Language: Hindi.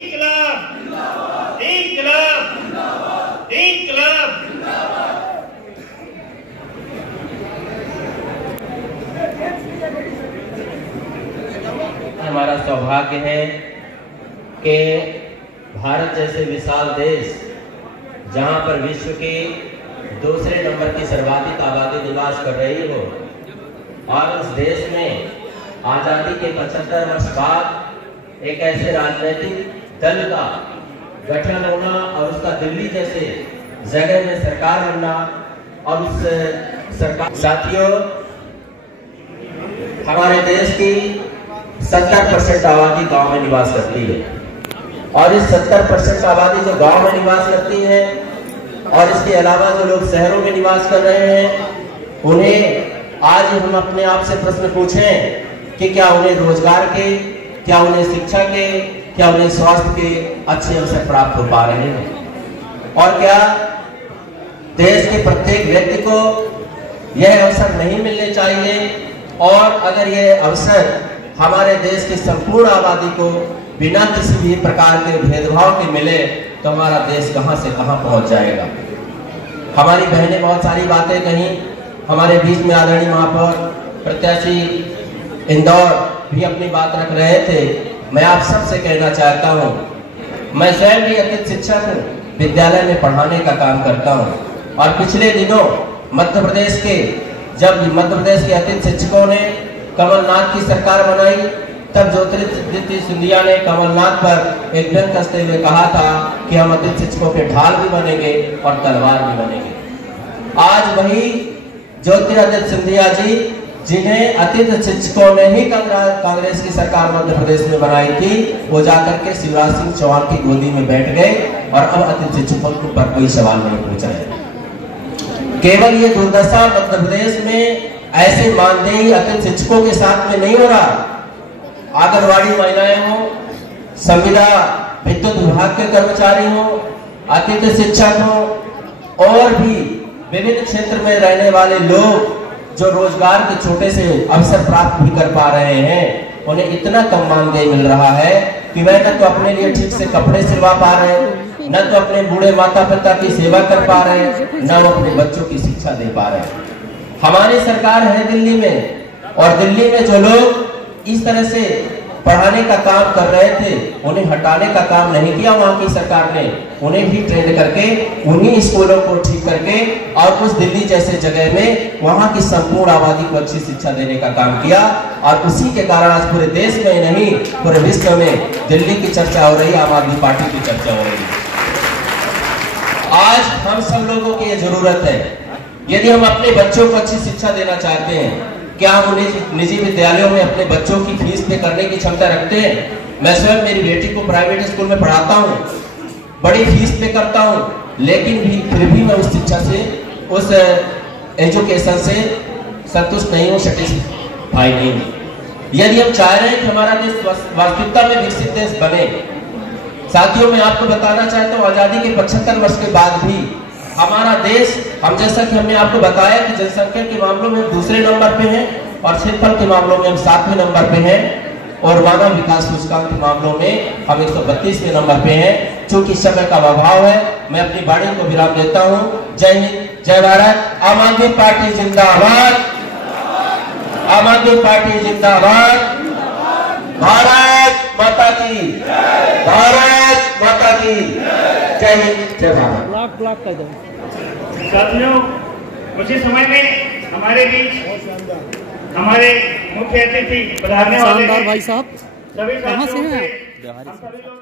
इंकलाब इंकलाब इंकलाब। हमारा सौभाग्य है कि भारत जैसे विशाल देश, जहां पर विश्व के दूसरे नंबर की सर्वाधिक आबादी निवास कर रही हो, और उस देश में आजादी के 75 वर्ष बाद एक ऐसे राजनीतिक दल का गठन होना और उसका दिल्ली जैसे जगह में सरकार बनना, और उस सरकार, साथियों, हमारे देश की 70% आबादी गांव में निवास करती है, और इस 70% आबादी जो गांव में निवास करती है और इसके अलावा जो लोग शहरों में निवास कर रहे हैं, उन्हें आज हम अपने आप से प्रश्न पूछें कि क्या उन्हें रोजगार के, क्या उन्हें शिक्षा के, क्या उन्हें स्वास्थ्य के अच्छे अवसर प्राप्त हो पा रहे हैं, और क्या देश के प्रत्येक व्यक्ति को यह अवसर नहीं मिलने चाहिए, और अगर यह अवसर हमारे देश की संपूर्ण आबादी को बिना किसी भी प्रकार के भेदभाव के मिले तो हमारा देश कहां से कहां पहुंच जाएगा। हमारी बहनें बहुत सारी बातें कही, हमारे बीच में आदरणीय महापौर प्रत्याशी इंदौर भी अपनी बात रख रहे थे। मैं आप सबसे कहना चाहता हूं, मैं स्वयं भी अतिथि शिक्षक हूं, विद्यालय में पढ़ाने का काम करता हूं, और पिछले दिनों मध्य प्रदेश के अतिथि शिक्षकों ने कमलनाथ की सरकार बनाई, तब ज्योतिरादित्य सिंधिया ने कमलनाथ पर एक व्यंग कसते हुए कहा था कि हम अतिथि शिक्षकों के ढाल भी बनेंगे और तलवार भी बनेंगे। आज वही ज्योतिरादित्य सिंधिया जी, जिन्हें अतिथि शिक्षकों ने ही कांग्रेस की सरकार मध्य प्रदेश में बनाई थी, वो जाकर के शिवराज सिंह चौहान की गोदी में बैठ गए और अब अतिथि शिक्षकों पर कोई सवाल नहीं पूछ रहे। केवल ये दुर्दशा मध्य प्रदेश में ऐसे मानदेय अतिथि शिक्षकों के साथ में नहीं हो रहा, आंगनवाड़ी महिलाएं हो, संविदा विद्युत विभाग के कर्मचारी हो, अतिथि शिक्षक हो, और भी विभिन्न क्षेत्र में रहने वाले लोग जो रोजगार के छोटे से अवसर प्राप्त भी कर पा रहे हैं, उन्हें इतना कम मानदेय मिल रहा है कि वह न तो अपने लिए ठीक से कपड़े सिलवा पा रहे हैं, न तो अपने बूढ़े माता पिता की सेवा कर पा रहे हैं, न वो अपने बच्चों की शिक्षा दे पा रहे हैं। हमारी सरकार है दिल्ली में, और दिल्ली में जो लोग इस तरह से पढ़ाने का काम कर रहे थे, उन्हें हटाने का काम नहीं किया वहां की सरकार ने, उन्हें भी ट्रेन करके उन्हीं स्कूलों को ठीक करके और उस दिल्ली जैसे जगह में वहां की संपूर्ण आबादी को अच्छी शिक्षा देने का काम किया, और उसी के कारण आज पूरे देश में नहीं पूरे विश्व में दिल्ली की चर्चा हो रही है, आम आदमी पार्टी की चर्चा हो रही है। आज हम सब लोगों की ये जरूरत है, यदि हम अपने बच्चों को अच्छी शिक्षा देना चाहते हैं, क्या हम उन्हें निजी विद्यालयों में अपने बच्चों की फीस पे करने की क्षमता रखते हैं? मैं स्वयं मेरी बेटी को प्राइवेट स्कूल में पढ़ाता हूँ, बड़ी फीस पे करता हूँ, लेकिन फिर भी मैं उस शिक्षा से, उस एजुकेशन से संतुष्ट नहीं हूँ, सेटिस्फाई नहीं हूँ। यदि हम चाह रहे हैं कि हमारा देश वास्तविकता में विकसित देश बने, साथियों, मैं आपको बताना चाहता हूँ, आजादी के 75 वर्ष के बाद भी हमारा देश, हम जैसा कि हमने आपको बताया कि जनसंख्या के मामलों में हम दूसरे नंबर पे हैं, और क्षेत्रफल के मामलों में हम 7वें नंबर पे हैं, और मानव विकास सूचकांक के मामलों में हम 132वें नंबर पे हैं। चूंकि समय का अभाव है, मैं अपनी वाणी को विराम देता हूँ। जय हिंद, जय भारत। आम आदमी पार्टी जिंदाबाद, आम आदमी पार्टी जिंदाबाद। भारत माता की, भारत माता की जय हिंद, जय भारत। साथियों, उसी समय में हमारे बीच हमारे मुख्य अतिथि पधारने वाले भाई साहब सभी कहाँ से हैं? हम सभी लोग